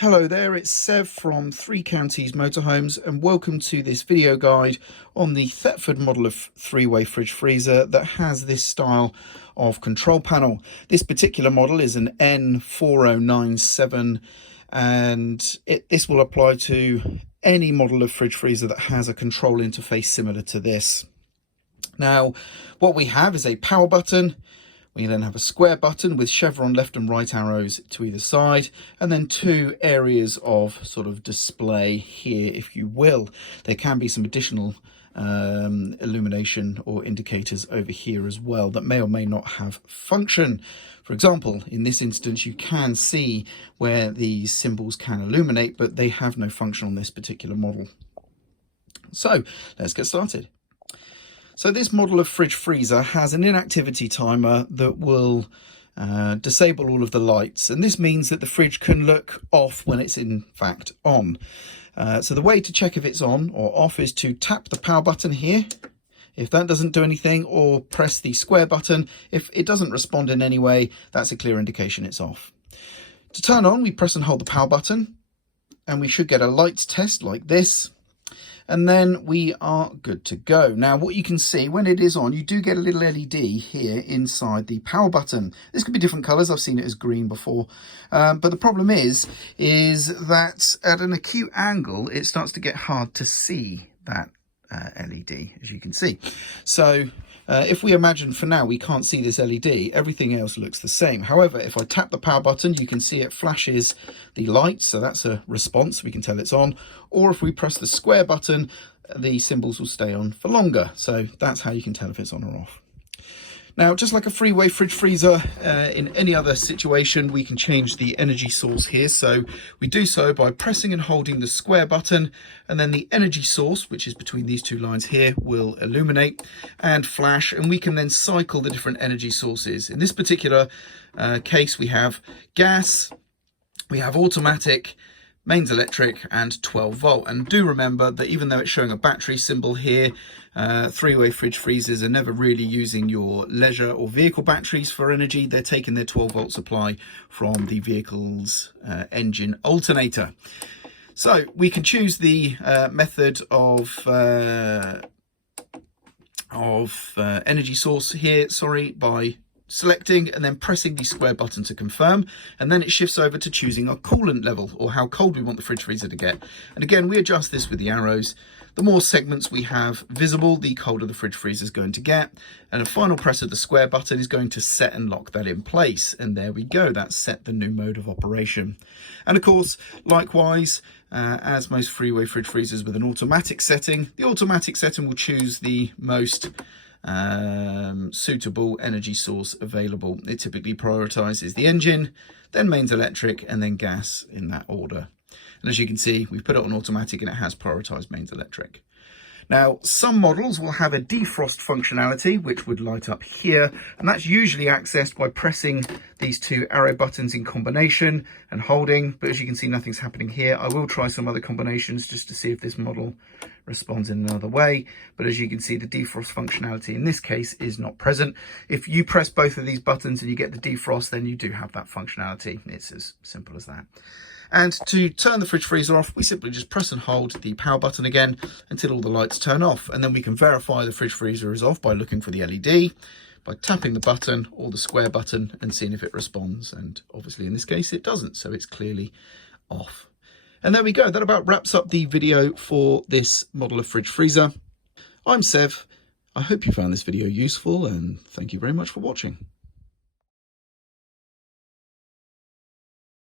Hello there, it's Sev from Three Counties Motorhomes and welcome to this video guide on the Thetford model of three-way fridge freezer that has this style of control panel. This particular model is an N4097 and this will apply to any model of fridge freezer that has a control interface similar to this. Now, what we have is a power button. We then have a square button with chevron left and right arrows to either side, and then two areas of sort of display here, if you will. There can be some additional illumination or indicators over here as well that may or may not have function. For example, in this instance, you can see where these symbols can illuminate, but they have no function on this particular model. So let's get started. So this model of fridge freezer has an inactivity timer that will disable all of the lights, and this means that the fridge can look off when it's in fact on. So the way to check if it's on or off is to tap the power button here. If that doesn't do anything, or press the square button. If it doesn't respond in any way, that's a clear indication it's off. To turn on, we press and hold the power button, and we should get a light test like this. And then we are good to go. Now, what you can see when it is on, you do get a little LED here inside the power button. This could be different colors. I've seen it as green before. But the problem is that at an acute angle, it starts to get hard to see that LED, as you can see. So if we imagine for now we can't see this LED, everything else looks the same. However, if I tap the power button, you can see it flashes the light, so that's a response, we can tell it's on. Or if we press the square button, the symbols will stay on for longer. So that's how you can tell if it's on or off. Now, just like a three-way fridge freezer, in any other situation, we can change the energy source here. So we do so by pressing and holding the square button, and then the energy source, which is between these two lines here, will illuminate and flash, and we can then cycle the different energy sources. In this particular case, we have gas, we have automatic, mains electric, and 12 volt. And do remember that even though it's showing a battery symbol here, three-way fridge freezers are never really using your leisure or vehicle batteries for energy. They're taking their 12 volt supply from the vehicle's engine alternator. So we can choose the method of energy source here, by selecting and then pressing the square button to confirm, and then it shifts over to choosing our coolant level, or how cold we want the fridge freezer to get. And again, we adjust this with the arrows. The more segments we have visible, the colder the fridge freezer is going to get, and a final press of the square button is going to set and lock that in place. And there we go, that's set the new mode of operation. And of course, likewise, as most three-way fridge freezers with an automatic setting, the automatic setting will choose the most suitable energy source available. It typically prioritizes the engine, then mains electric, and then gas in that order. And as you can see, we've put it on automatic and it has prioritized mains electric. Now, some models will have a defrost functionality, which would light up here, and that's usually accessed by pressing these two arrow buttons in combination and holding, but as you can see, nothing's happening here. I will try some other combinations just to see if this model responds in another way, but as you can see, the defrost functionality in this case is not present. If you press both of these buttons and you get the defrost, then you do have that functionality. It's as simple as that. And to turn the fridge freezer off, we simply just press and hold the power button again until all the lights turn off. And then we can verify the fridge freezer is off by looking for the LED, by tapping the button or the square button and seeing if it responds. And obviously in this case, it doesn't, so it's clearly off. And there we go. That about wraps up the video for this model of fridge freezer. I'm Sev. I hope you found this video useful, and thank you very much for watching.